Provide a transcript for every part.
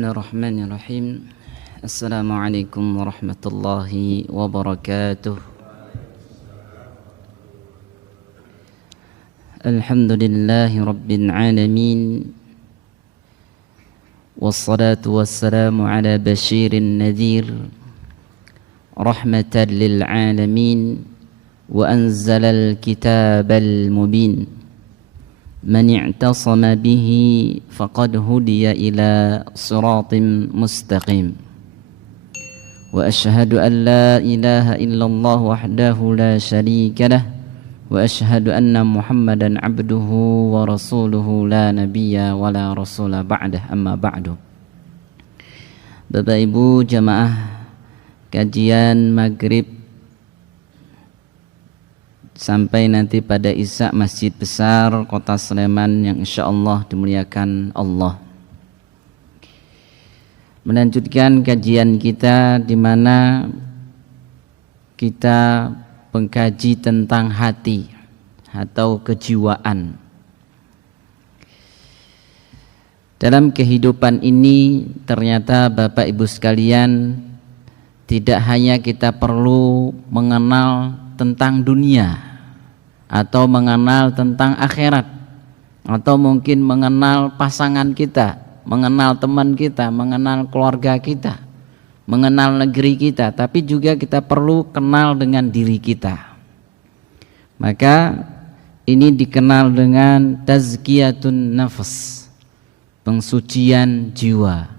Bismillahirrahmanirrahim. Assalamualaikum warahmatullahi wabarakatuh. Alhamdulillahi rabbil alamin. Wassalatu wassalamu ala basyirin nadhir, rahmatan lil alamin, wa anzalal kitabal mubin. Man i'tasama bihi faqad hudiya ila siratin mustaqim. Wa ashhadu an la ilaha illallah wahdahu la syarika lah, wa ashhadu anna Muhammadan abduhu wa rasuluhu la nabiyya wa la rasula ba'dah, amma ba'du. Bapak Ibu jamaah kajian maghrib sampai nanti pada Isya Masjid Besar Kota Sleman yang insyaallah dimuliakan Allah. Melanjutkan kajian kita di mana kita mengkaji tentang hati atau kejiwaan. Dalam kehidupan ini ternyata Bapak Ibu sekalian, tidak hanya kita perlu mengenal tentang dunia atau mengenal tentang akhirat, atau mungkin mengenal pasangan kita, mengenal teman kita, mengenal keluarga kita, mengenal negeri kita, tapi juga kita perlu kenal dengan diri kita. Maka ini dikenal dengan tazkiyatun nafs, pensucian jiwa.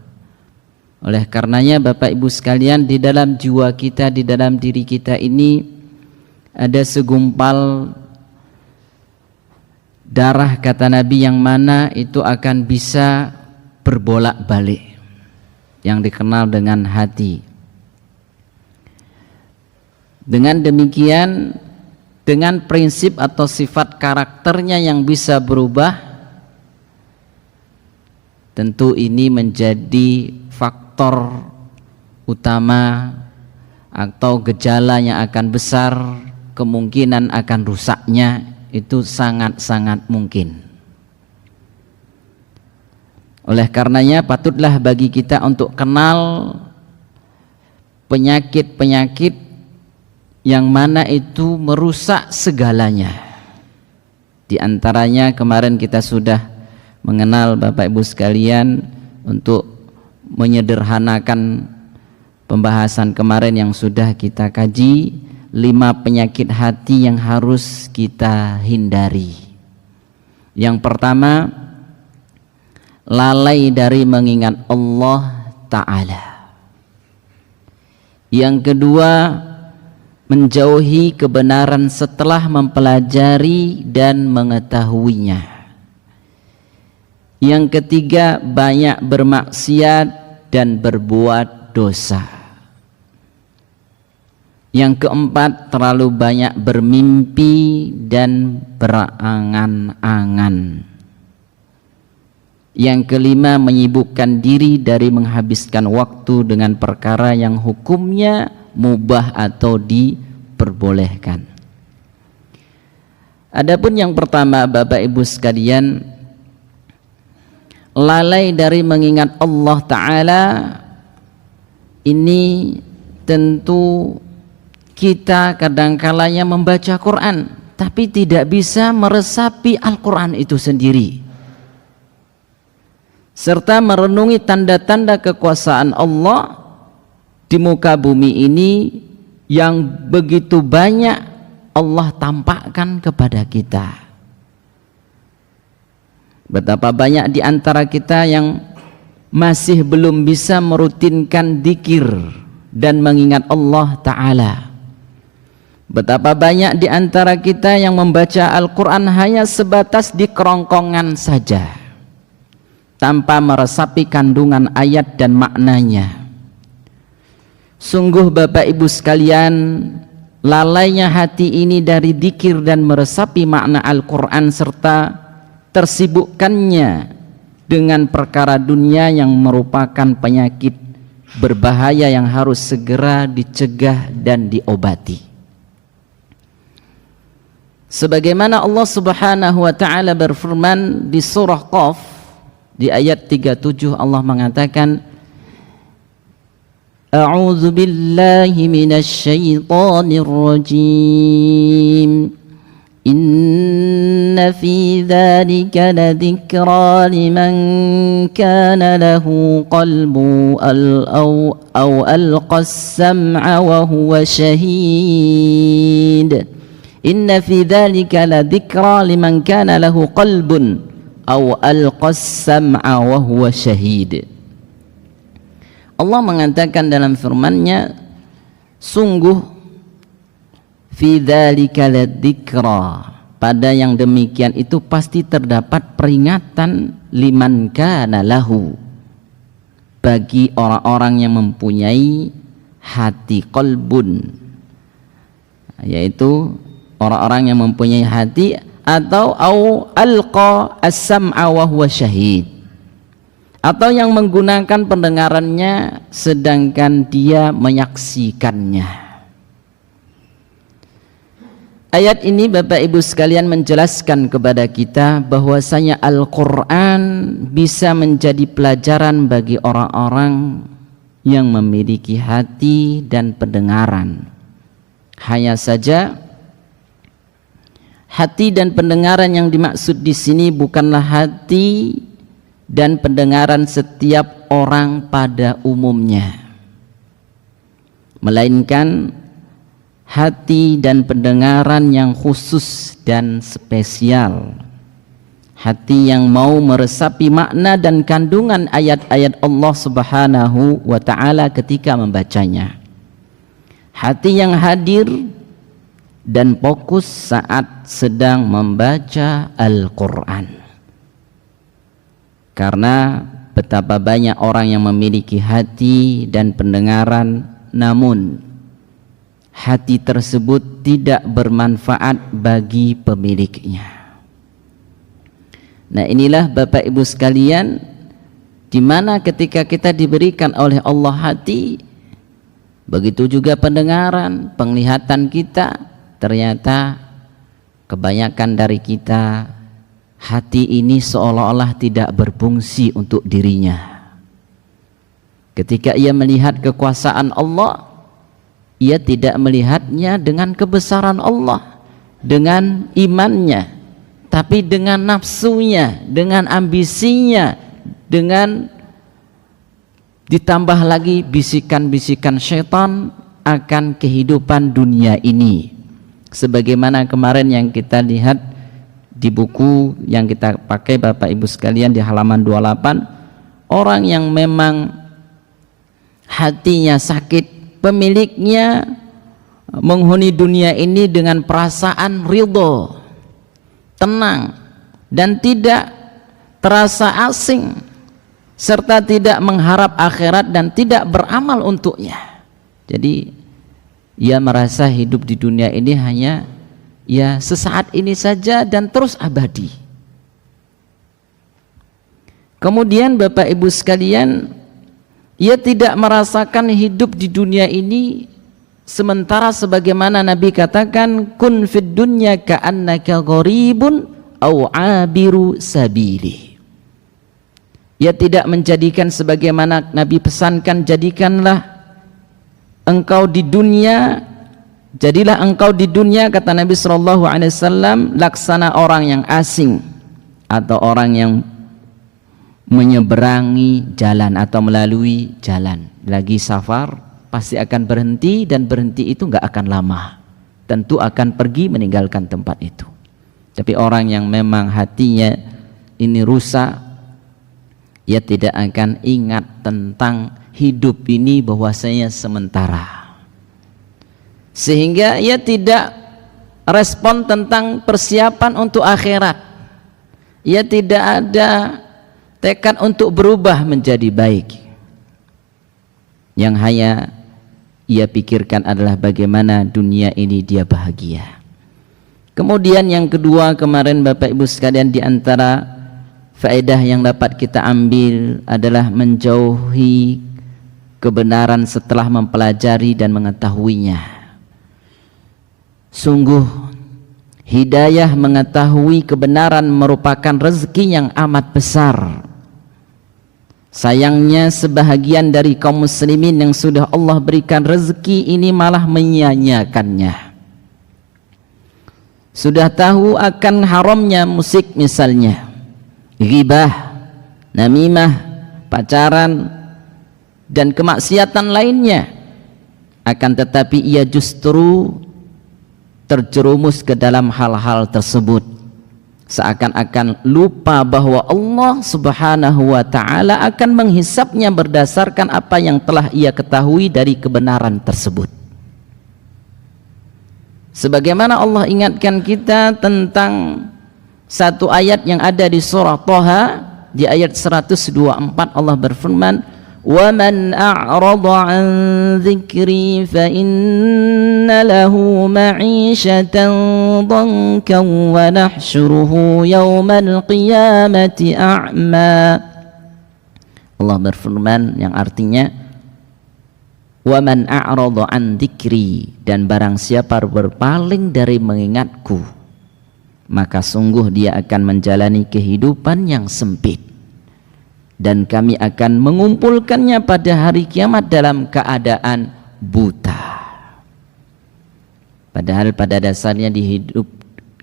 Oleh karenanya Bapak Ibu sekalian, di dalam jiwa kita, di dalam diri kita ini ada segumpal darah, kata Nabi, yang mana itu akan bisa berbolak-balik, yang dikenal dengan hati. Dengan demikian, dengan prinsip atau sifat karakternya yang bisa berubah, tentu ini menjadi faktor utama atau gejala yang akan besar, kemungkinan akan rusaknya itu sangat-sangat mungkin. Oleh karenanya patutlah bagi kita untuk kenal penyakit-penyakit yang mana itu merusak segalanya. Di antaranya kemarin kita sudah mengenal Bapak Ibu sekalian, untuk menyederhanakan pembahasan kemarin yang sudah kita kaji, 5 penyakit hati yang harus kita hindari. Yang pertama, lalai dari mengingat Allah Ta'ala. Yang kedua, menjauhi kebenaran setelah mempelajari dan mengetahuinya. Yang ketiga, banyak bermaksiat dan berbuat dosa. Yang keempat, terlalu banyak bermimpi dan berangan-angan. Yang kelima, menyibukkan diri dari menghabiskan waktu dengan perkara yang hukumnya mubah atau diperbolehkan. Adapun yang pertama Bapak Ibu sekalian, lalai dari mengingat Allah Ta'ala, ini tentu kita kadangkalanya membaca Quran tapi tidak bisa meresapi Al-Quran itu sendiri, serta merenungi tanda-tanda kekuasaan Allah di muka bumi ini yang begitu banyak Allah tampakkan kepada kita. Betapa banyak di antara kita yang masih belum bisa merutinkan dzikir dan mengingat Allah Ta'ala. Betapa banyak di antara kita yang membaca Al-Quran hanya sebatas di kerongkongan saja, tanpa meresapi kandungan ayat dan maknanya. Sungguh Bapak Ibu sekalian, lalainya hati ini dari dzikir dan meresapi makna Al-Quran serta tersibukkannya dengan perkara dunia yang merupakan penyakit berbahaya yang harus segera dicegah dan diobati. Sebagaimana Allah Subhanahu wa taala berfirman di surah Qaf di ayat 37, Allah mengatakan, A'udzu billahi minasy syaithanir rajim. Inna fi dzalika ladzikra liman kana lahu qalbu aw alqas sam'a wa huwa syahid. Inna fi dzalika ladzikra liman kana lahu qalbun aw alqas sam'a wa huwa syahid. Allah mengatakan dalam firman-Nya, sungguh fi dzalika ladzikra, pada yang demikian itu pasti terdapat peringatan liman kana lahu, bagi orang-orang yang mempunyai hati qalbun, yaitu orang-orang yang mempunyai hati, atau au alqa as-sam'a wa huwa syahid, atau yang menggunakan pendengarannya sedangkan dia menyaksikannya. Ayat ini Bapak Ibu sekalian menjelaskan kepada kita bahwasanya Al-Quran bisa menjadi pelajaran bagi orang-orang yang memiliki hati dan pendengaran. Hanya saja hati dan pendengaran yang dimaksud di sini bukanlah hati dan pendengaran setiap orang pada umumnya, melainkan hati dan pendengaran yang khusus dan spesial, hati yang mau meresapi makna dan kandungan ayat-ayat Allah Subhanahu wa ta'ala ketika membacanya, hati yang hadir dan fokus saat sedang membaca Al-Quran. Karena betapa banyak orang yang memiliki hati dan pendengaran, namun hati tersebut tidak bermanfaat bagi pemiliknya. Nah, inilah Bapak Ibu sekalian, di mana ketika kita diberikan oleh Allah hati, begitu juga pendengaran, penglihatan kita, ternyata kebanyakan dari kita hati ini seolah-olah tidak berfungsi untuk dirinya. Ketika ia melihat kekuasaan Allah, ia tidak melihatnya dengan kebesaran Allah, dengan imannya, tapi dengan nafsunya, dengan ambisinya, dengan ditambah lagi bisikan-bisikan syaitan akan kehidupan dunia ini. Sebagaimana kemarin yang kita lihat di buku yang kita pakai Bapak Ibu sekalian di halaman 28, orang yang memang hatinya sakit, pemiliknya menghuni dunia ini dengan perasaan ridho, tenang, dan tidak terasa asing, serta tidak mengharap akhirat dan tidak beramal untuknya. Jadi ia merasa hidup di dunia ini hanya ya sesaat ini saja dan terus abadi. Kemudian Bapak Ibu sekalian, ia tidak merasakan hidup di dunia ini sementara sebagaimana Nabi katakan, kun fid dunya ka'annaka gharibun aw 'abiru sabili. Ia tidak menjadikan sebagaimana Nabi pesankan, jadilah engkau di dunia, kata Nabi sallallahu alaihi wasallam, laksana orang yang asing atau orang yang menyeberangi jalan atau melalui jalan, lagi safar pasti akan berhenti, dan berhenti itu nggak akan lama, tentu akan pergi meninggalkan tempat itu. Tapi orang yang memang hatinya ini rusak, ia tidak akan ingat tentang hidup ini bahwasanya sementara, sehingga ia tidak respon tentang persiapan untuk akhirat. Ia tidak ada tekad untuk berubah menjadi baik. Yang hanya ia pikirkan adalah bagaimana dunia ini dia bahagia. Kemudian yang kedua kemarin Bapak Ibu sekalian, di antara faedah yang dapat kita ambil adalah menjauhi kebenaran setelah mempelajari dan mengetahuinya. Sungguh hidayah mengetahui kebenaran merupakan rezeki yang amat besar. Sayangnya sebahagian dari kaum muslimin yang sudah Allah berikan rezeki ini malah menyia-nyiakannya. Sudah tahu akan haramnya musik misalnya, ghibah, namimah, pacaran, dan kemaksiatan lainnya, akan tetapi ia justru terjerumus ke dalam hal-hal tersebut, seakan-akan lupa bahwa Allah Subhanahu wa ta'ala akan menghisapnya berdasarkan apa yang telah ia ketahui dari kebenaran tersebut. Sebagaimana Allah ingatkan kita tentang satu ayat yang ada di surah Thaha, di ayat 124 Allah berfirman, وَمَنْ أَعْرَضَ عَنْ ذِكْرِي فَإِنَّ لَهُ مَعِيشَةً ضَنْكًا وَنَحْشُرُهُ يَوْمَ الْقِيَامَةِ أَعْمَى. Allah berfirman yang artinya, وَمَنْ أَعْرَضَ عَنْ ذِكْرِي, dan barang siapa berpaling dari mengingatku, maka sungguh dia akan menjalani kehidupan yang sempit, dan kami akan mengumpulkannya pada hari kiamat dalam keadaan buta. Padahal pada dasarnya di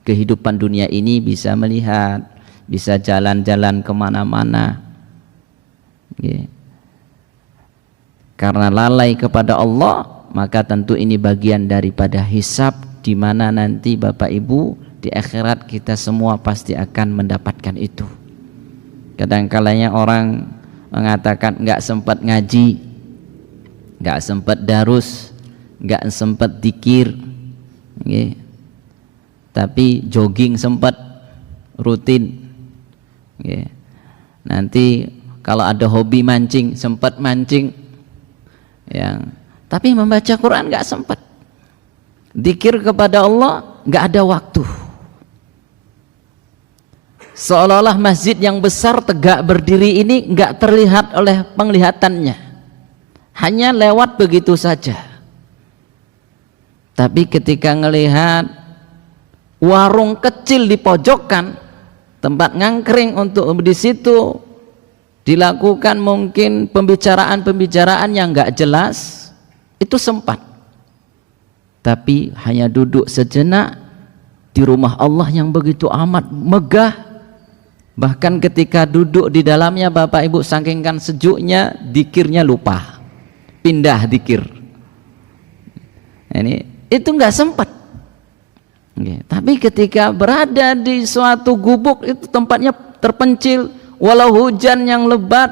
kehidupan dunia ini bisa melihat, bisa jalan-jalan kemana-mana. Karena lalai kepada Allah, maka tentu ini bagian daripada hisab, di mana nanti Bapak Ibu di akhirat kita semua pasti akan mendapatkan itu. Kadang-kalanya orang mengatakan nggak sempat ngaji, nggak sempat darus, nggak sempat zikir, tapi jogging sempat rutin. Nanti kalau ada hobi mancing, sempat mancing, tapi membaca Quran nggak sempat. Zikir kepada Allah nggak ada waktu. Seolah-olah masjid yang besar tegak berdiri ini enggak terlihat oleh penglihatannya, hanya lewat begitu saja. Tapi ketika melihat warung kecil di pojokan, tempat ngangkring untuk di situ dilakukan mungkin pembicaraan-pembicaraan yang enggak jelas, itu sempat. Tapi hanya duduk sejenak di rumah Allah yang begitu amat megah. Bahkan ketika duduk di dalamnya Bapak Ibu saking kan sejuknya, dikirnya lupa, pindah dikir. Itu nggak sempat. Tapi ketika berada di suatu gubuk, itu tempatnya terpencil, walau hujan yang lebat,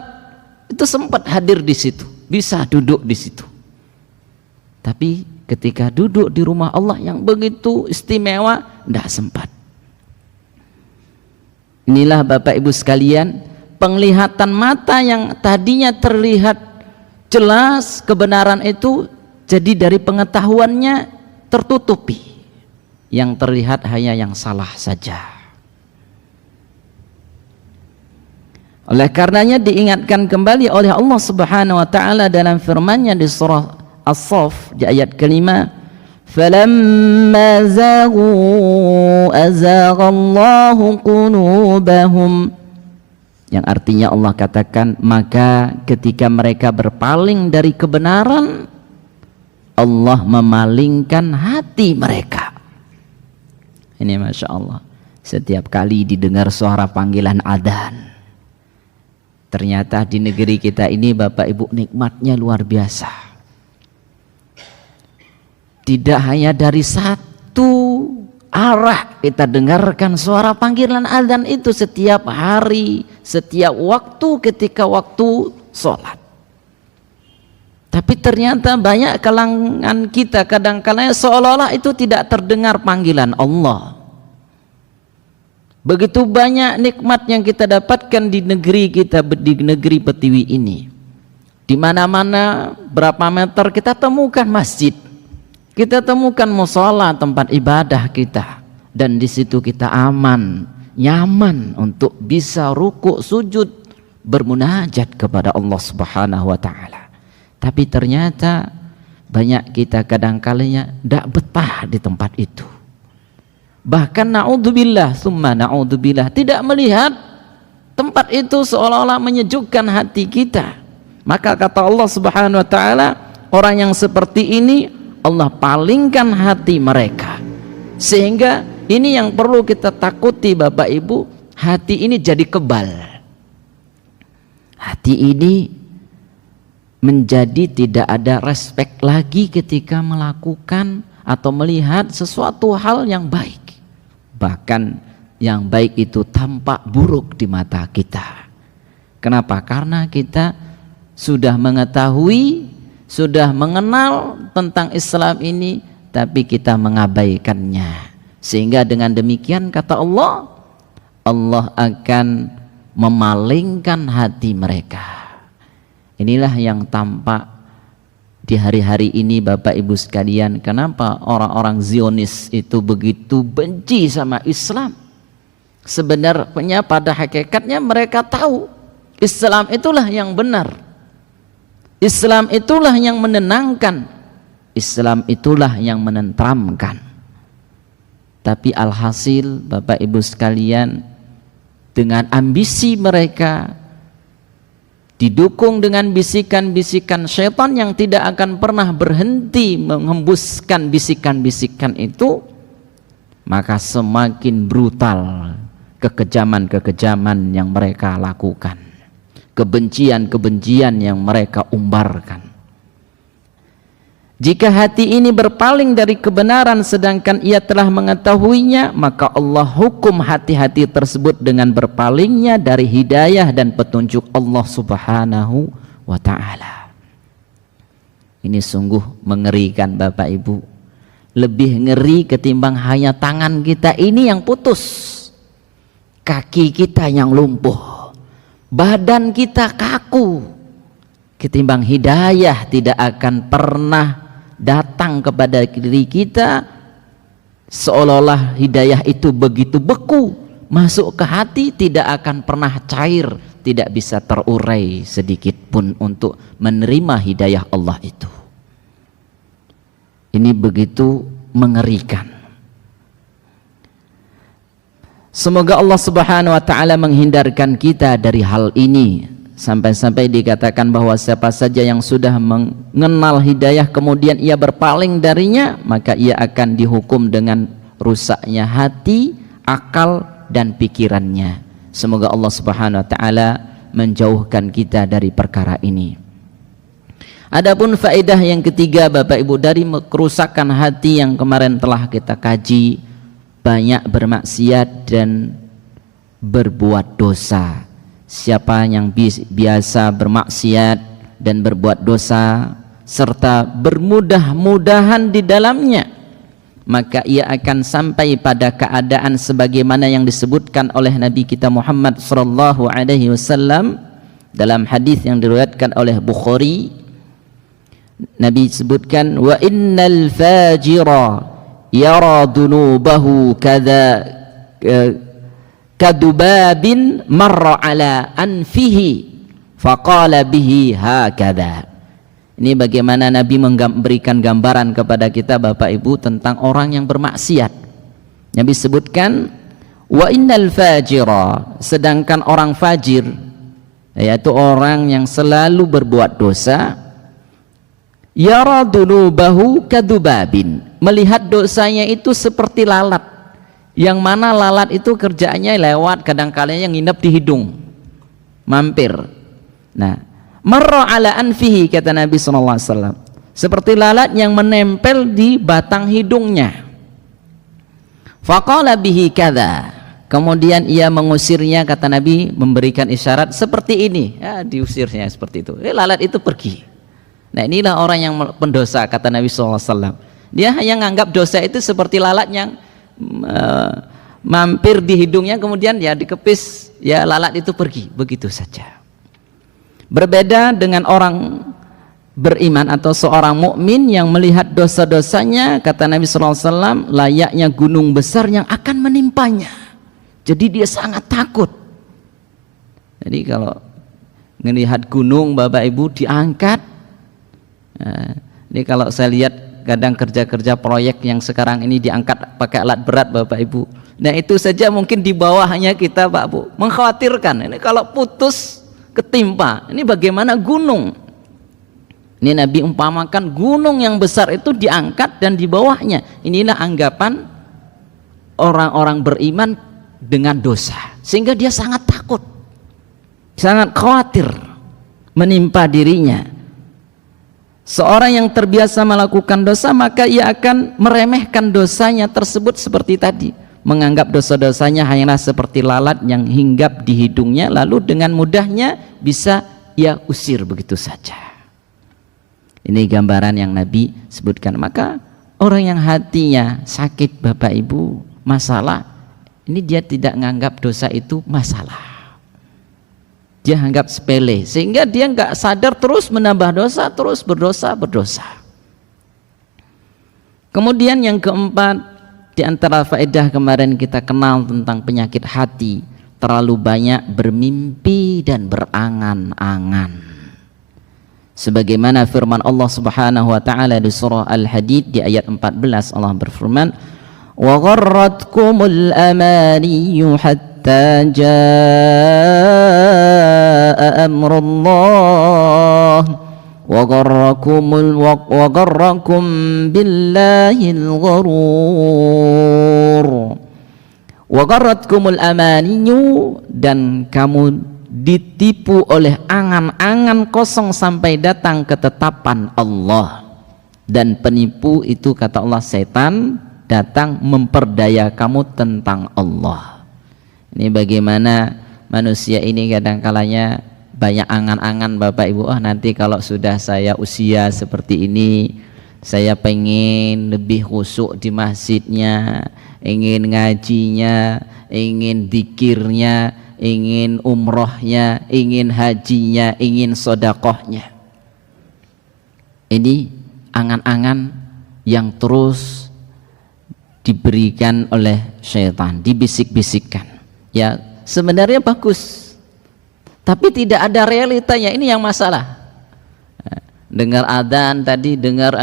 itu sempat hadir di situ, bisa duduk di situ. Tapi ketika duduk di rumah Allah yang begitu istimewa, nggak sempat. Inilah Bapak Ibu sekalian, penglihatan mata yang tadinya terlihat jelas kebenaran itu, jadi dari pengetahuannya tertutupi. Yang terlihat hanya yang salah saja. Oleh karenanya diingatkan kembali oleh Allah Subhanahu wa ta'ala dalam firman-Nya di surah As-Saff di ayat kelima, فَلَمَّا زَاغُوا أَزَاغَ اللَّهُ قُلُوبَهُمْ, yang artinya Allah katakan, maka ketika mereka berpaling dari kebenaran, Allah memalingkan hati mereka. Ini Masya Allah, setiap kali didengar suara panggilan adzan, ternyata di negeri kita ini Bapak Ibu nikmatnya luar biasa. Tidak hanya dari satu arah kita dengarkan suara panggilan adzan itu setiap hari, setiap waktu ketika waktu sholat. Tapi ternyata banyak kalangan kita kadang-kadang seolah-olah itu tidak terdengar panggilan Allah. Begitu banyak nikmat yang kita dapatkan di negeri kita, di negeri Pertiwi ini. Di mana-mana berapa meter kita temukan masjid. Kita temukan mushola, tempat ibadah kita, dan di situ kita aman, nyaman untuk bisa rukuk, sujud, bermunajat kepada Allah Subhanahu wa ta'ala. Tapi ternyata banyak kita kadang-kalanya tidak betah di tempat itu. Bahkan na'udzubillah, summa na'udzubillah, tidak melihat Tempat itu seolah-olah menyejukkan hati kita. Maka kata Allah Subhanahu wa taala, orang yang seperti ini Allah palingkan hati mereka. Sehingga ini yang perlu kita takuti Bapak Ibu, hati ini jadi kebal. Hati ini menjadi tidak ada respek lagi ketika melakukan atau melihat sesuatu hal yang baik. Bahkan yang baik itu tampak buruk di mata kita. Kenapa? Karena kita sudah mengetahui, sudah mengenal tentang Islam ini, tapi kita mengabaikannya. Sehingga dengan demikian kata Allah, Allah akan memalingkan hati mereka. Inilah yang tampak di hari-hari ini Bapak Ibu sekalian. Kenapa orang-orang Zionis itu begitu benci sama Islam? Sebenarnya pada hakikatnya mereka tahu Islam itulah yang benar, Islam itulah yang menenangkan, Islam itulah yang menenteramkan. Tapi alhasil Bapak Ibu sekalian, dengan ambisi mereka didukung dengan bisikan-bisikan syaitan yang tidak akan pernah berhenti menghembuskan bisikan-bisikan itu, maka semakin brutal kekejaman-kekejaman yang mereka lakukan, kebencian-kebencian yang mereka umbarkan. Jika hati ini berpaling dari kebenaran sedangkan ia telah mengetahuinya, maka Allah hukum hati-hati tersebut dengan berpalingnya dari hidayah dan petunjuk Allah Subhanahu wa ta'ala. Ini sungguh mengerikan Bapak Ibu. Lebih ngeri ketimbang hanya tangan kita ini yang putus, kaki kita yang lumpuh, badan kita kaku, ketimbang hidayah tidak akan pernah datang kepada diri kita, seolah-olah hidayah itu begitu beku masuk ke hati, tidak akan pernah cair, tidak bisa terurai sedikit pun untuk menerima hidayah Allah itu. Ini begitu mengerikan. Semoga Allah Subhanahu wa ta'ala menghindarkan kita dari hal ini. Sampai-sampai dikatakan bahwa siapa saja yang sudah mengenal hidayah kemudian ia berpaling darinya, maka ia akan dihukum dengan rusaknya hati, akal dan pikirannya. Semoga Allah Subhanahu wa ta'ala menjauhkan kita dari perkara ini. Adapun faedah yang ketiga Bapak Ibu dari kerusakan hati yang kemarin telah kita kaji, banyak bermaksiat dan berbuat dosa. Siapa yang biasa bermaksiat dan berbuat dosa serta bermudah-mudahan di dalamnya, maka ia akan sampai pada keadaan sebagaimana yang disebutkan oleh Nabi kita Muhammad sallallahu alaihi wasallam dalam hadis yang diriwayatkan oleh Bukhari. Nabi sebutkan, wa innal fajira yara dunubahu kadza kadubabin marra ala anfihi faqala bihi hakadha. Ini bagaimana Nabi memberikan gambaran kepada kita Bapak Ibu tentang orang yang bermaksiat. Nabi sebutkan, wa innal fajira, sedangkan orang fajir yaitu orang yang selalu berbuat dosa, yara dunubahu kadubabin, melihat dosanya itu seperti lalat, yang mana lalat itu kerjaannya lewat, kadang-kadang yang nginep di hidung, mampir. Nah, marra ala anfihi, kata Nabi SAW, seperti lalat yang menempel di batang hidungnya. Faqala bihi kadza, kemudian ia mengusirnya, kata Nabi memberikan isyarat seperti ini, ya, diusirnya seperti itu, lalat itu pergi. Nah, inilah orang yang pendosa, kata Nabi SAW. Dia hanya menganggap dosa itu seperti lalat yang mampir di hidungnya, kemudian ya dikepis, ya lalat itu pergi, begitu saja. Berbeda dengan orang beriman atau seorang mukmin yang melihat dosa-dosanya, kata Nabi SAW, layaknya gunung besar yang akan menimpanya. Jadi dia sangat takut. Jadi kalau melihat gunung Bapak Ibu diangkat, ini kalau saya lihat kadang kerja-kerja proyek yang sekarang ini diangkat pakai alat berat Bapak Ibu. Nah itu saja mungkin di bawahnya kita Pak Bu mengkhawatirkan, ini kalau putus ketimpa, ini bagaimana gunung. Ini Nabi umpamakan gunung yang besar itu diangkat dan di bawahnya. Inilah anggapan orang-orang beriman dengan dosa, sehingga dia sangat takut, sangat khawatir menimpa dirinya. Seorang yang terbiasa melakukan dosa, maka ia akan meremehkan dosanya tersebut seperti tadi, menganggap dosa-dosanya hanyalah seperti lalat yang hinggap di hidungnya, lalu dengan mudahnya bisa ia usir begitu saja. Ini gambaran yang Nabi sebutkan. Maka orang yang hatinya sakit Bapak Ibu, masalah, ini dia tidak menganggap dosa itu masalah, dia anggap sepele, sehingga dia nggak sadar terus menambah dosa, terus berdosa. Kemudian yang keempat, di antara faedah kemarin kita kenal tentang penyakit hati, terlalu banyak bermimpi dan berangan-angan. Sebagaimana firman Allah Subhanahu wa taala di surah Al-Hadid di ayat 14, Allah berfirman, "Wa gharratkumul amaniyyu hatta jaa amrullah wa gharrakum billahil gharur." Wa gharratkumul amaniyyu, dan kamu ditipu oleh angan-angan kosong sampai datang ketetapan Allah. Dan penipu itu kata Allah setan, datang memperdaya kamu tentang Allah. Ini bagaimana manusia ini kadang-kalanya banyak angan-angan Bapak Ibu. Oh nanti kalau sudah saya usia seperti ini, saya pengen lebih khusyuk di masjidnya, ingin ngajinya, ingin dzikirnya, ingin umrohnya, ingin hajinya, ingin sodakohnya. Ini angan-angan yang terus diberikan oleh syaitan, dibisik-bisikkan. Ya sebenarnya bagus, tapi tidak ada realitanya. Ini yang masalah. Dengar adzan tadi, dengar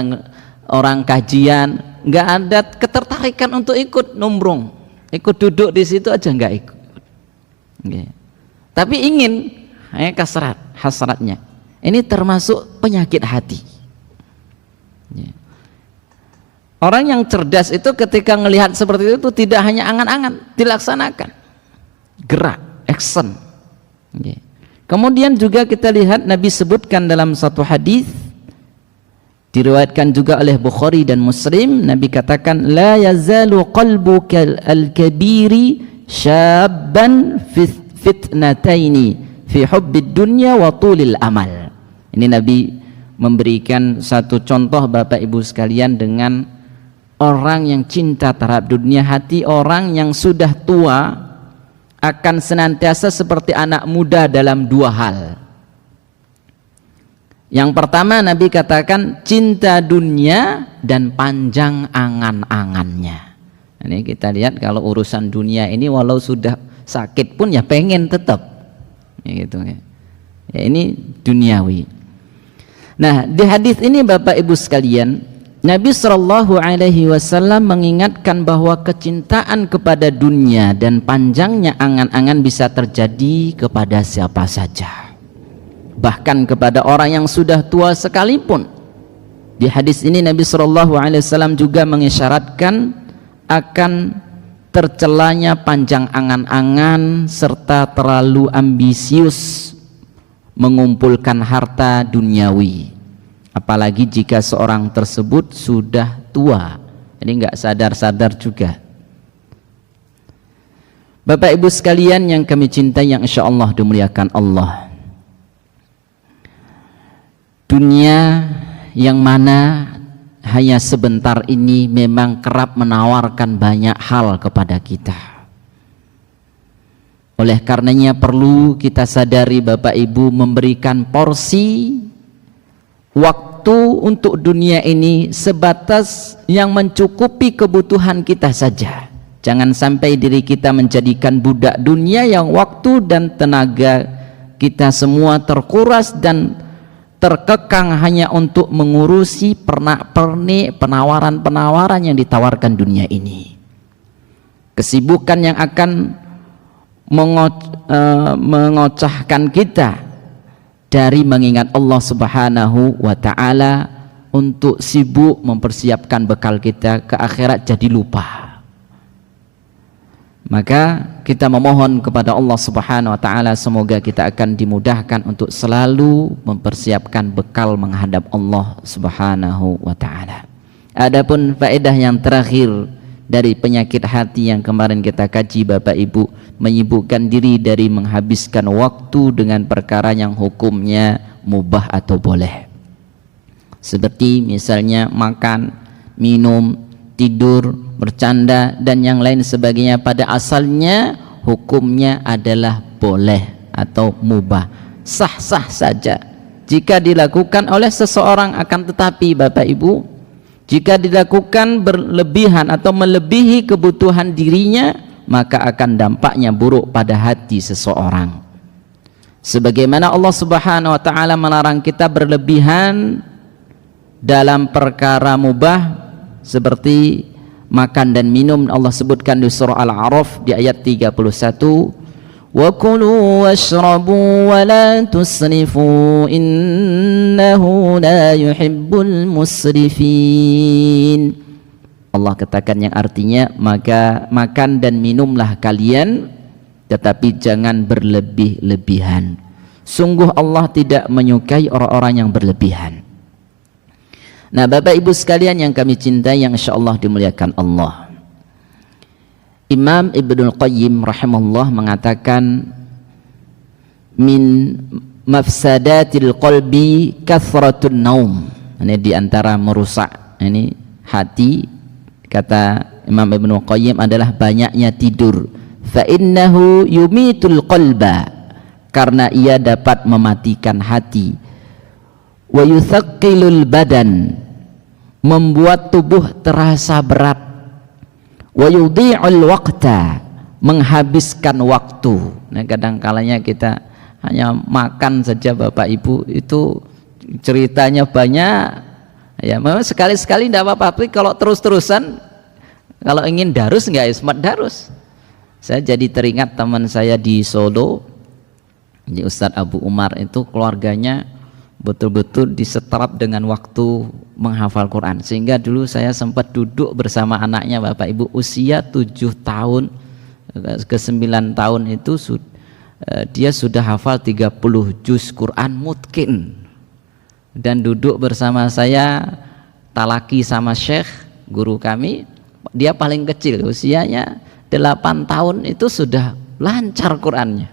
orang kajian, nggak ada ketertarikan untuk ikut numbrung, ikut duduk di situ aja nggak ikut. Okay. Tapi ingin, hasratnya. Ini termasuk penyakit hati. Yeah. Orang yang cerdas itu ketika melihat seperti itu tidak hanya angan-angan, dilaksanakan, gerak, action. Okay. Kemudian juga kita lihat Nabi sebutkan dalam satu hadis, diriwayatkan juga oleh Bukhari dan Muslim, Nabi katakan, la yazalu qalbuka al-kabiri syabban fitnataini fi hubbid dunya wa tulil amal. Ini Nabi memberikan satu contoh Bapak Ibu sekalian dengan orang yang cinta terhadap dunia. Hati orang yang sudah tua akan senantiasa seperti anak muda dalam dua hal. Yang pertama Nabi katakan cinta dunia dan panjang angan-angannya. Ini kita lihat kalau urusan dunia ini walau sudah sakit pun ya pengen tetap ya gitu ya. Ya ini duniawi. Nah di hadis ini Bapak Ibu sekalian, Nabi SAW mengingatkan bahwa kecintaan kepada dunia dan panjangnya angan-angan bisa terjadi kepada siapa saja, bahkan kepada orang yang sudah tua sekalipun. Di hadis ini Nabi SAW juga mengisyaratkan akan tercelanya panjang angan-angan serta terlalu ambisius mengumpulkan harta duniawi, apalagi jika seorang tersebut sudah tua. Ini nggak sadar-sadar juga. Bapak Ibu sekalian yang kami cintai, yang insya Allah dimuliakan Allah, dunia yang mana hanya sebentar ini memang kerap menawarkan banyak hal kepada kita. Oleh karenanya perlu kita sadari Bapak Ibu, memberikan porsi waktu untuk dunia ini sebatas yang mencukupi kebutuhan kita saja. Jangan sampai diri kita menjadikan budak dunia yang waktu dan tenaga kita semua terkuras dan terkekang hanya untuk mengurusi pernak-pernik, penawaran-penawaran yang ditawarkan dunia ini. Kesibukan yang akan mengocahkan kita dari mengingat Allah Subhanahu wa ta'ala, untuk sibuk mempersiapkan bekal kita ke akhirat jadi lupa. Maka kita memohon kepada Allah Subhanahu wa ta'ala, semoga kita akan dimudahkan untuk selalu mempersiapkan bekal menghadap Allah Subhanahu wa ta'ala. Adapun faedah yang terakhir dari penyakit hati yang kemarin kita kaji Bapak Ibu, menyibukkan diri dari menghabiskan waktu dengan perkara yang hukumnya mubah atau boleh, seperti misalnya makan, minum, tidur, bercanda dan yang lain sebagainya. Pada asalnya hukumnya adalah boleh atau mubah, sah-sah saja jika dilakukan oleh seseorang. Akan tetapi Bapak Ibu, jika dilakukan berlebihan atau melebihi kebutuhan dirinya, maka akan dampaknya buruk pada hati seseorang. Sebagaimana Allah Subhanahu wa ta'ala melarang kita berlebihan dalam perkara mubah seperti makan dan minum. Allah sebutkan di surah Al-A'raf di ayat 31, wa kulu washrabu wa la tusrifu innahu la yuhibbul musrifin. Allah katakan yang artinya, maka makan dan minumlah kalian, tetapi jangan berlebih-lebihan. Sungguh Allah tidak menyukai orang-orang yang berlebihan. Nah Bapak Ibu sekalian yang kami cintai, yang insyaallah dimuliakan Allah, Imam Ibnul Qayyim rahimahullah mengatakan, min mafsadatil qalbi kathratun naum. Ini diantara merusak ini hati, kata Imam Ibnul Qayyim, adalah banyaknya tidur. Fa innahu yumitul qalba, karena ia dapat mematikan hati. Wa yuthaqqilul badan, membuat tubuh terasa berat. Wa yudhi'ul waqta, menghabiskan waktu. Nah kadang kalanya kita hanya makan saja Bapak Ibu, itu ceritanya banyak ya. Memang sekali-sekali tidak apa-apa, tapi kalau terus-terusan, kalau ingin darus enggak ismat darus. Saya jadi teringat teman saya di Solo, di Ustadz Abu Umar, itu keluarganya betul-betul disetrap dengan waktu menghafal Quran, sehingga dulu saya sempat duduk bersama anaknya Bapak Ibu, usia 7 tahun ke 9 tahun itu dia sudah hafal 30 juz Quran mutkin, dan duduk bersama saya talaki sama Syekh guru kami. Dia paling kecil, usianya 8 tahun, itu sudah lancar Qurannya,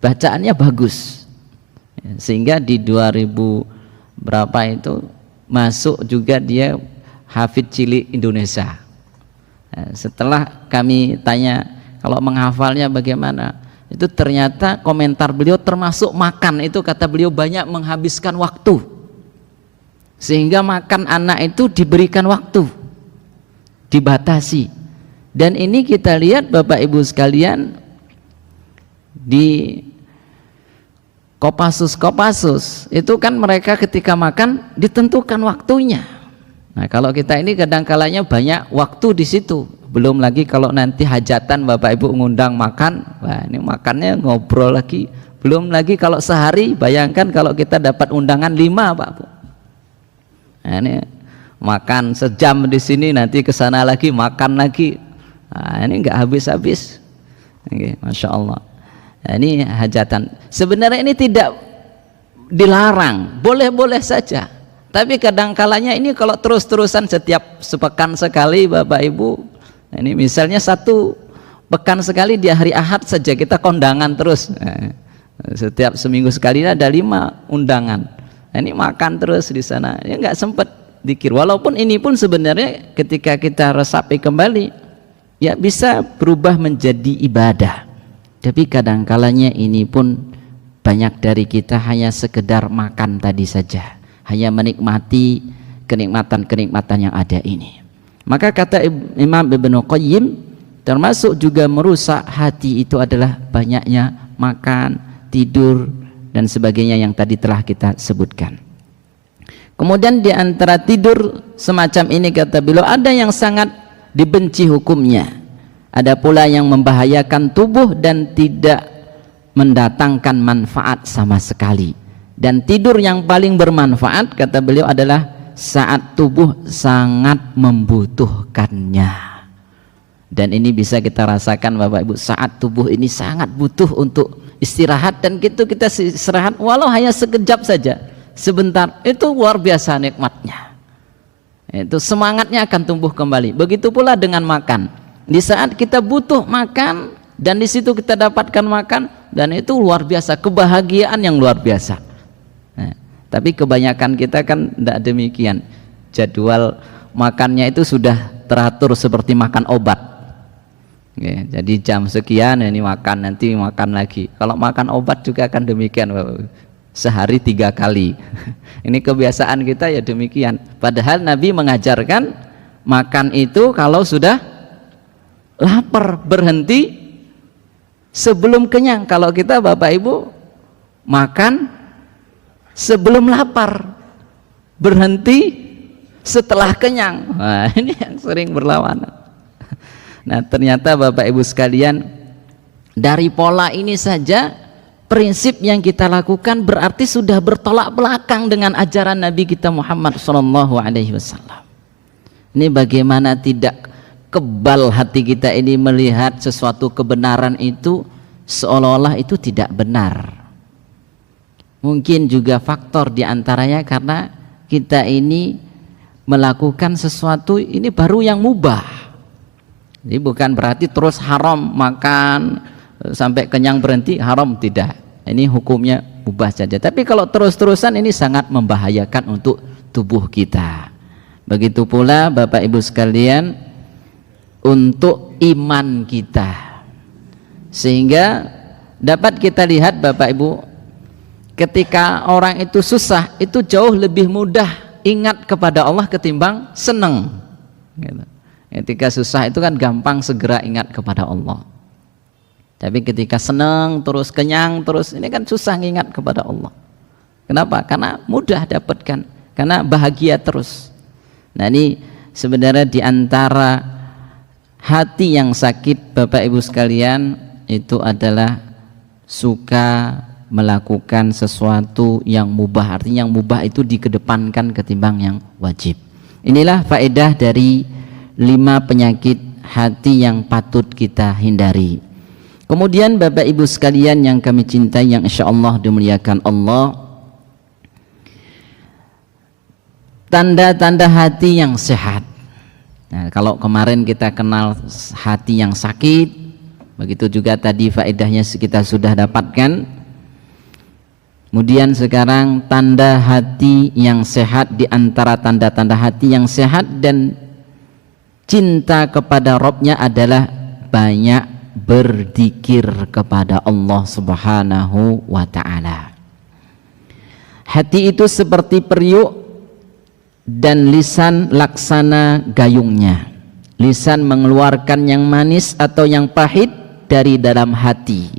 bacaannya bagus. Sehingga di 2000 berapa itu masuk juga dia hafid cilik Indonesia. Setelah kami tanya kalau menghafalnya bagaimana, itu ternyata komentar beliau termasuk makan, itu kata beliau banyak menghabiskan waktu, sehingga makan anak itu diberikan waktu, dibatasi. Dan ini kita lihat Bapak Ibu sekalian, di Kopassus itu kan mereka ketika makan ditentukan waktunya. Nah kalau kita ini kadang-kalanya banyak waktu di situ, belum lagi kalau nanti hajatan Bapak Ibu ngundang makan, wah ini makannya ngobrol lagi, belum lagi kalau sehari, bayangkan kalau kita dapat undangan 5 Pak Bu. Nah ini makan sejam di sini, nanti ke sana lagi makan lagi, nah ini nggak habis-habis. Oke, Masya Allah. Nah, ini hajatan. Sebenarnya ini tidak dilarang, boleh-boleh saja. Tapi kadang-kalanya ini kalau terus-terusan setiap sepekan sekali Bapak Ibu, ini misalnya 1 pekan sekali di hari Ahad saja kita kondangan terus. Setiap seminggu sekali ada 5 undangan. Nah, ini makan terus di sana, ya nggak sempat dzikir. Walaupun ini pun sebenarnya ketika kita resapi kembali, ya bisa berubah menjadi ibadah. Tapi kadang-kalanya ini pun banyak dari kita hanya sekedar makan tadi saja, hanya menikmati kenikmatan-kenikmatan yang ada ini. Maka kata Imam Ibnul Qayyim, termasuk juga merusak hati itu adalah banyaknya makan, tidur, dan sebagainya yang tadi telah kita sebutkan. Kemudian di antara tidur semacam ini kata beliau ada yang sangat dibenci hukumnya, ada pula yang membahayakan tubuh dan tidak mendatangkan manfaat sama sekali. Dan tidur yang paling bermanfaat kata beliau adalah saat tubuh sangat membutuhkannya. Dan ini bisa kita rasakan Bapak Ibu, saat tubuh ini sangat butuh untuk istirahat, dan gitu kita istirahat walau hanya sekejap saja, sebentar, itu luar biasa nikmatnya. Itu semangatnya akan tumbuh kembali. Begitu pula dengan makan. Di saat kita butuh makan dan di situ kita dapatkan makan, dan itu luar biasa, kebahagiaan yang luar biasa. Nah, tapi kebanyakan kita kan tidak demikian. Jadwal makannya itu sudah teratur seperti makan obat. Oke, jadi jam sekian ini makan, nanti makan lagi. Kalau makan obat juga akan demikian, sehari 3 kali. Ini kebiasaan kita ya demikian. Padahal Nabi mengajarkan makan itu kalau sudah lapar berhenti sebelum kenyang. Kalau kita Bapak Ibu makan sebelum lapar, berhenti setelah kenyang. Nah, ini yang sering berlawanan. Nah, ternyata Bapak Ibu sekalian, dari pola ini saja prinsip yang kita lakukan berarti sudah bertolak belakang dengan ajaran Nabi kita Muhammad SAW. Ini bagaimana tidak kebal hati kita ini melihat sesuatu kebenaran itu seolah-olah itu tidak benar. Mungkin juga faktor diantaranya karena kita ini melakukan sesuatu ini baru yang mubah. Jadi bukan berarti terus haram makan sampai kenyang berhenti haram, tidak. Ini hukumnya mubah saja. Tapi kalau terus-terusan ini sangat membahayakan untuk tubuh kita. Begitu pula Bapak Ibu sekalian untuk iman kita. Sehingga dapat kita lihat Bapak Ibu, ketika orang itu susah itu jauh lebih mudah ingat kepada Allah ketimbang senang. Ketika susah itu kan gampang segera ingat kepada Allah. Tapi ketika senang terus, kenyang terus, ini kan susah ingat kepada Allah. Kenapa? Karena mudah dapatkan, karena bahagia terus. Nah, ini sebenarnya diantara hati yang sakit Bapak Ibu sekalian itu adalah suka melakukan sesuatu yang mubah. Artinya yang mubah itu dikedepankan ketimbang yang wajib. Inilah faedah dari 5 penyakit hati yang patut kita hindari. Kemudian Bapak Ibu sekalian yang kami cintai, yang insyaallah dimuliakan Allah, tanda-tanda hati yang sehat. Nah, kalau kemarin kita kenal hati yang sakit, begitu juga tadi faedahnya kita sudah dapatkan. Kemudian sekarang tanda hati yang sehat, di antara tanda-tanda hati yang sehat dan cinta kepada Rabb-nya adalah banyak berzikir kepada Allah Subhanahu wa ta'ala. Hati itu seperti periuk dan lisan laksana gayungnya. Lisan mengeluarkan yang manis atau yang pahit dari dalam hati.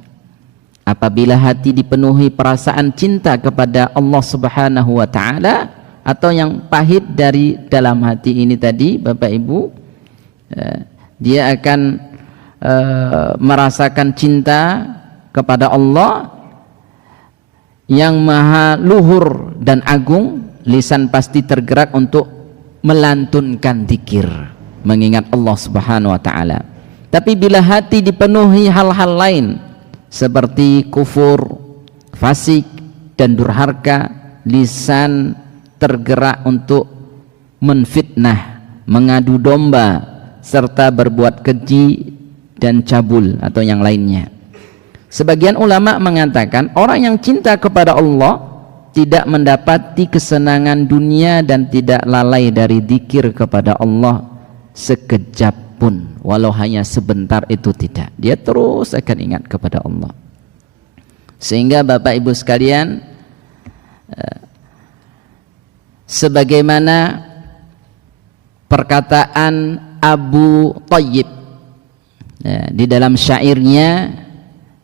Apabila hati dipenuhi perasaan cinta kepada Allah Subhanahu wa ta'ala, atau yang pahit dari dalam hati ini tadi Bapak Ibu, dia akan merasakan cinta kepada Allah yang maha luhur dan agung. Lisan pasti tergerak untuk melantunkan zikir, mengingat Allah Subhanahu wa ta'ala. Tapi bila hati dipenuhi hal-hal lain seperti kufur, fasik dan durhaka, lisan tergerak untuk menfitnah, mengadu domba, serta berbuat keji dan cabul atau yang lainnya. Sebagian ulama mengatakan orang yang cinta kepada Allah tidak mendapati kesenangan dunia dan tidak lalai dari zikir kepada Allah sekejap pun, walau hanya sebentar itu tidak. Dia terus akan ingat kepada Allah. Sehingga Bapak Ibu sekalian, sebagaimana perkataan Abu Thayyib di dalam syairnya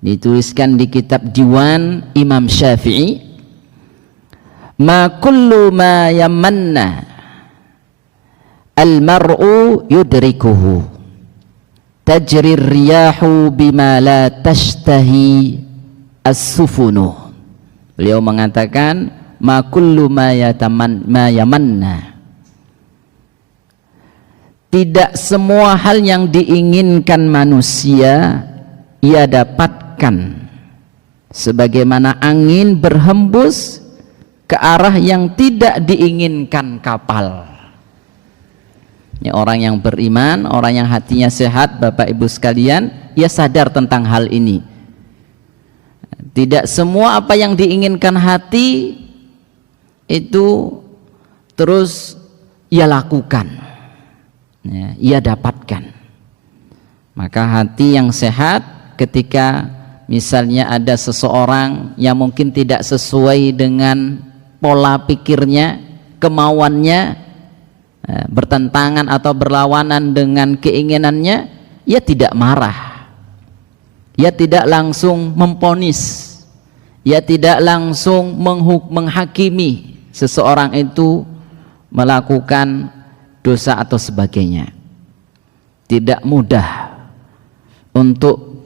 Dituliskan di kitab Diwan Imam Syafi'i, ma kullu ma yamanna al-mar'u yudrikuhu tajri riyahu bima la tashtahi as-sufunu. Beliau mengatakan ma kullu ma yamanna, tidak semua hal yang diinginkan manusia ia dapatkan, sebagaimana angin berhembus ke arah yang tidak diinginkan kapal. Ini orang yang beriman, orang yang hatinya sehat, Bapak Ibu sekalian, ia sadar tentang hal ini. Tidak semua apa yang diinginkan hati itu terus ia lakukan, ya, ia dapatkan. Maka hati yang sehat, ketika misalnya ada seseorang yang mungkin tidak sesuai dengan pola pikirnya, kemauannya, bertentangan atau berlawanan dengan keinginannya, ia tidak marah, ia tidak langsung memponis, ia tidak langsung menghakimi seseorang itu melakukan dosa atau sebagainya. Tidak mudah untuk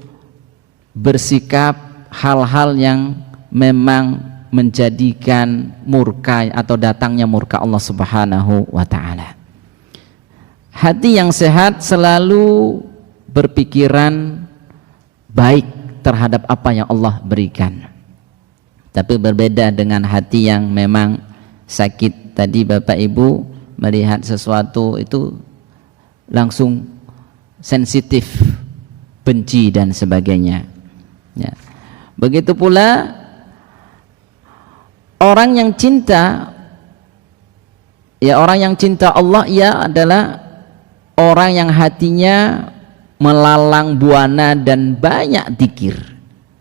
bersikap hal-hal yang memang menjadikan murka atau datangnya murka Allah Subhanahu wa ta'ala. Hati yang sehat selalu berpikiran baik terhadap apa yang Allah berikan. Tapi berbeda dengan hati yang memang sakit. Tadi Bapak Ibu melihat sesuatu itu langsung sensitif, benci dan sebagainya, ya. Begitu pula orang yang cinta, ya, orang yang cinta Allah, ia adalah orang yang hatinya melalang buana dan banyak zikir,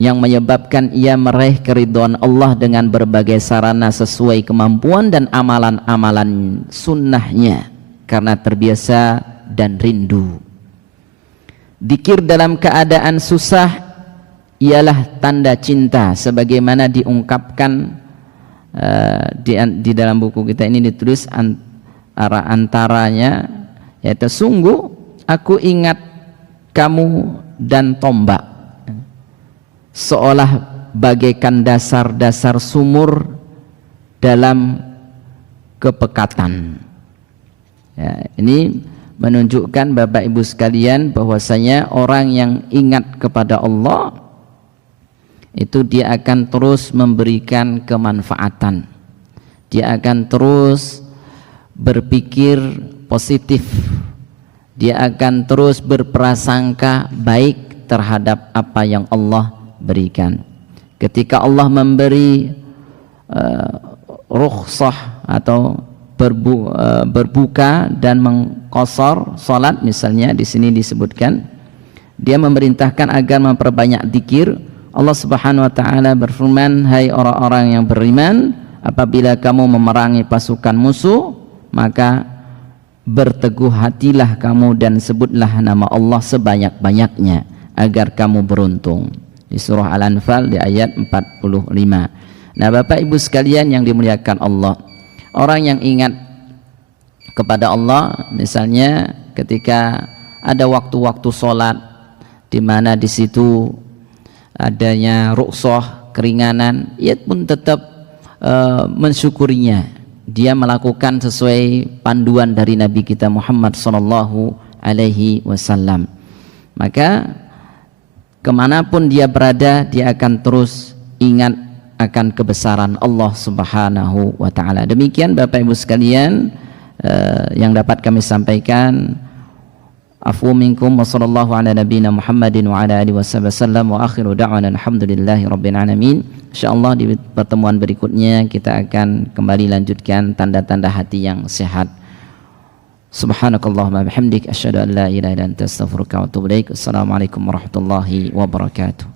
yang menyebabkan ia meraih keridhaan Allah dengan berbagai sarana sesuai kemampuan dan amalan-amalan sunnahnya, karena terbiasa dan rindu. Zikir dalam keadaan susah ialah tanda cinta, sebagaimana diungkapkan di dalam buku kita ini ditulis antaranya, yaitu sungguh aku ingat kamu dan tombak, seolah bagaikan dasar-dasar sumur dalam kepekatan. Ya, ini menunjukkan Bapak Ibu sekalian bahwasanya orang yang ingat kepada Allah itu dia akan terus memberikan kemanfaatan, dia akan terus berpikir positif, dia akan terus berprasangka baik terhadap apa yang Allah berikan. Ketika Allah memberi rukhsah atau berbuka dan mengqasar salat, misalnya di sini disebutkan dia memerintahkan agar memperbanyak zikir. Allah Subhanahu wa taala berfirman, hai orang-orang yang beriman, apabila kamu memerangi pasukan musuh, maka berteguh hatilah kamu dan sebutlah nama Allah sebanyak-banyaknya agar kamu beruntung. Di surah Al-Anfal di ayat 45. Nah, Bapak Ibu sekalian yang dimuliakan Allah, orang yang ingat kepada Allah, misalnya ketika ada waktu-waktu sholat di mana di situ adanya rukhsah, keringanan, ia pun tetap mensyukurinya. Dia melakukan sesuai panduan dari Nabi kita Muhammad sallallahu alaihi wasallam. Maka kemanapun dia berada, dia akan terus ingat akan kebesaran Allah Subhanahu wa ta'ala. Demikian Bapak Ibu sekalian yang dapat kami sampaikan. Afu minkum wa sallallahu ala nabiyina Muhammadin wa ala alihi wasallam wa akhiru da'wana alhamdulillahi rabbil alamin. Insyaallah di pertemuan berikutnya kita akan kembali lanjutkan tanda-tanda hati yang sehat. Subhanakallahumma bihamdik asyhadu an la ilaha illa anta astaghfiruka wa atubu ilaik. Assalamualaikum warahmatullahi wabarakatuh.